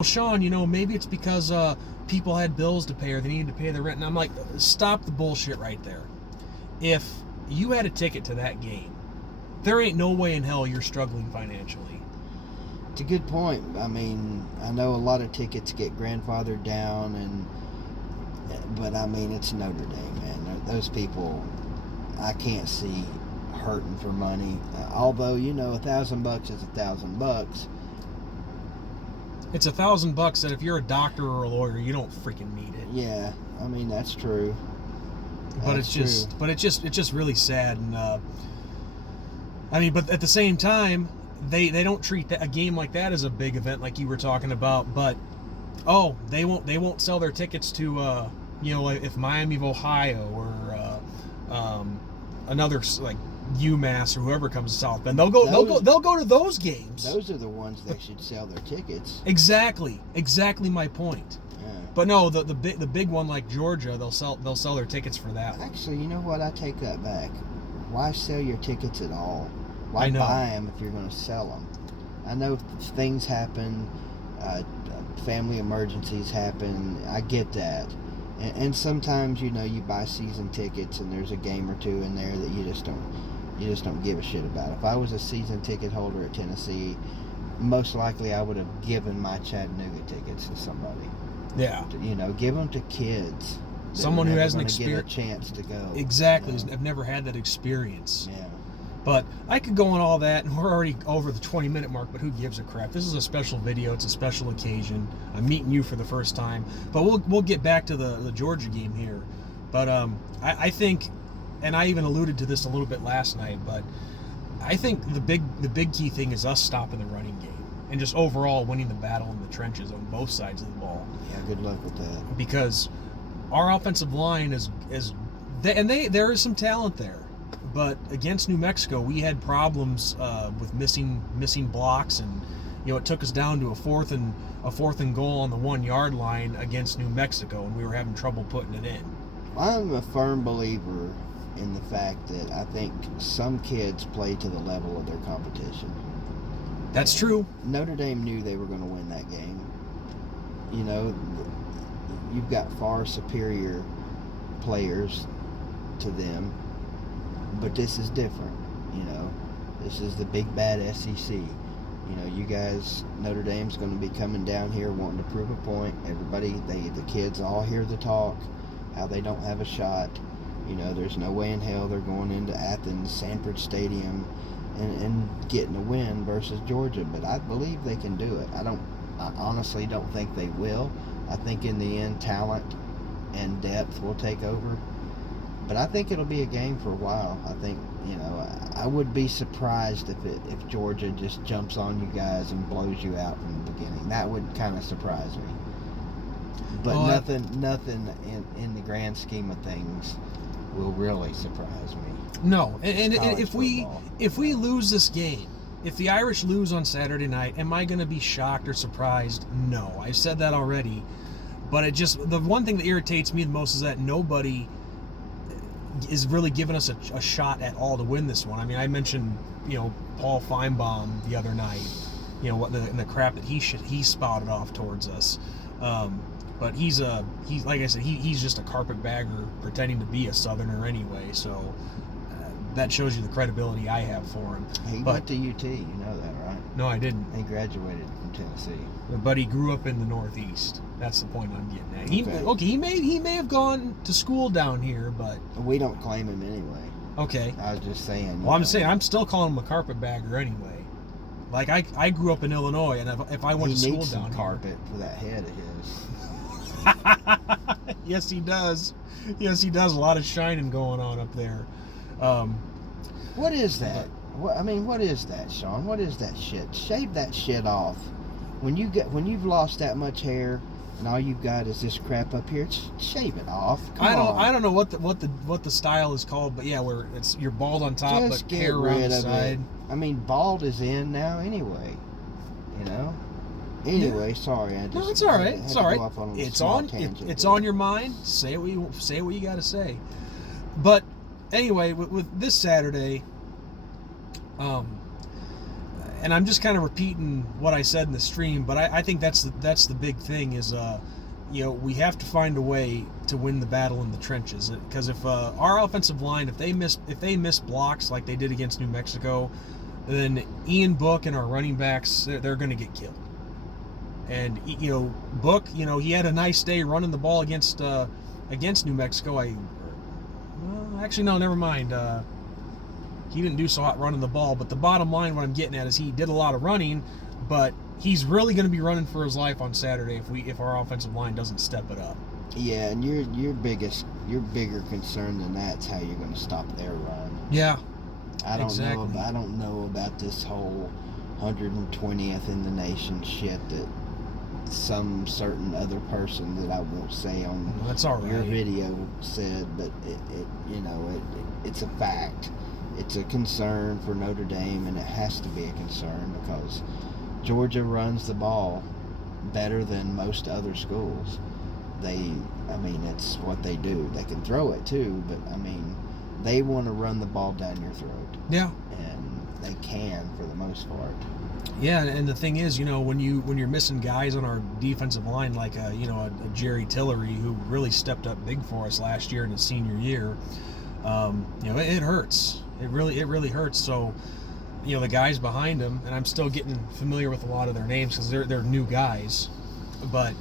Sean, maybe it's because people had bills to pay or they needed to pay their rent. And I'm like, stop the bullshit right there. If you had a ticket to that game, there ain't no way in hell you're struggling financially. It's a good point. I mean, I know a lot of tickets get grandfathered down, but I mean, it's Notre Dame, man. Those people, I can't see hurting for money. Although, $1,000 is $1,000. It's $1,000 that if you're a doctor or a lawyer, you don't freaking need it. Yeah, I mean, that's true. But it's just really sad. And but at the same time, they don't treat a game like that as a big event like you were talking about. But they won't sell their tickets to if Miami of Ohio or another like UMass or whoever comes to South Bend, they'll go to those games. Those are the ones they should sell their tickets. Exactly my point. Yeah. But no, the big one like Georgia, they'll sell their tickets for that. Actually, you know what? I take that back. Why sell your tickets at all? Why I know. buy them if you're going to sell them? I know things happen, family emergencies happen. I get that. And sometimes, you buy season tickets and there's a game or two in there that you just don't give a shit about. If I was a season ticket holder at Tennessee, most likely I would have given my Chattanooga tickets to somebody. Yeah. Give them to kids. Someone who hasn't get a chance to go. Exactly. I've never had that experience. Yeah. But I could go on all that, and we're already over the 20-minute mark, but who gives a crap? This is a special video. It's a special occasion. I'm meeting you for the first time. But we'll get back to the Georgia game here. But I think, and I even alluded to this a little bit last night, but I think the big key thing is us stopping the running game and just overall winning the battle in the trenches on both sides of the ball. Yeah, good luck with that. Because our offensive line there is some talent there. But against New Mexico, we had problems with missing blocks, and it took us down to a fourth and goal on the 1 yard line against New Mexico, and we were having trouble putting it in. I'm a firm believer in the fact that I think some kids play to the level of their competition. That's true. Notre Dame knew they were going to win that game. You've got far superior players to them. But this is different, This is the big bad SEC. You guys, Notre Dame's going to be coming down here wanting to prove a point. Everybody, the kids all hear the talk, how they don't have a shot. There's no way in hell they're going into Athens, Sanford Stadium, and getting a win versus Georgia. But I believe they can do it. I honestly don't think they will. I think in the end, talent and depth will take over. But I think it'll be a game for a while. I think, I would be surprised if Georgia just jumps on you guys and blows you out from the beginning. That would kind of surprise me. But nothing in the grand scheme of things will really surprise me. No, and if we lose this game, if the Irish lose on Saturday night, am I going to be shocked or surprised? No, I said that already. But the one thing that irritates me the most is that nobody is really giving us a shot at all to win this one. I mean, I mentioned, Paul Feinbaum the other night, the crap that he spouted off towards us. But he's like I said, he's just a carpetbagger pretending to be a Southerner anyway. So that shows you the credibility I have for him. He went to UT, you know that, right? No, I didn't. He graduated from Tennessee. But he grew up in the Northeast. That's the point I'm getting at. Okay. He may have gone to school down here, but we don't claim him anyway. Okay. I was just saying. Well, I'm saying I'm still calling him a carpetbagger anyway. Like I grew up in Illinois, and if I went to school down here, carpet for that head of his. Yes, he does. Yes, he does. A lot of shining going on up there. What is that? What is that, Sean? What is that shit? Shave that shit off. When you've lost that much hair and all you've got is this crap up here, shave it off. I don't know what the style is called, but yeah, where you're bald on top just but hair around the side. Bald is in now anyway. Anyway, yeah. Sorry, No, it's all right. It's all right. It's on your mind. Say what you got to say. But anyway, with this Saturday, and I'm just kind of repeating what I said in the stream, but I think that's the big thing is, we have to find a way to win the battle in the trenches. Because if our offensive line, if they miss blocks like they did against New Mexico, then Ian Book and our running backs, they're going to get killed. And Book, he had a nice day running the ball against New Mexico. Actually, no, never mind. He didn't do so hot running the ball, but the bottom line, what I'm getting at, is he did a lot of running, but he's really going to be running for his life on Saturday if our offensive line doesn't step it up. Yeah, and your bigger concern than that's how you're going to stop their run. Yeah, I don't exactly. I don't know about this whole 120th in the nation shit that some certain other person that I won't say on That's all right. your video said, but it's a fact. It's a concern for Notre Dame, and it has to be a concern because Georgia runs the ball better than most other schools. It's what they do. They can throw it too, but they want to run the ball down your throat. Yeah. And they can for the most part. Yeah, and the thing is, when you're missing guys on our defensive line like a Jerry Tillery, who really stepped up big for us last year in his senior year, it hurts. It really hurts. So, the guys behind him, and I'm still getting familiar with a lot of their names because they're new guys, but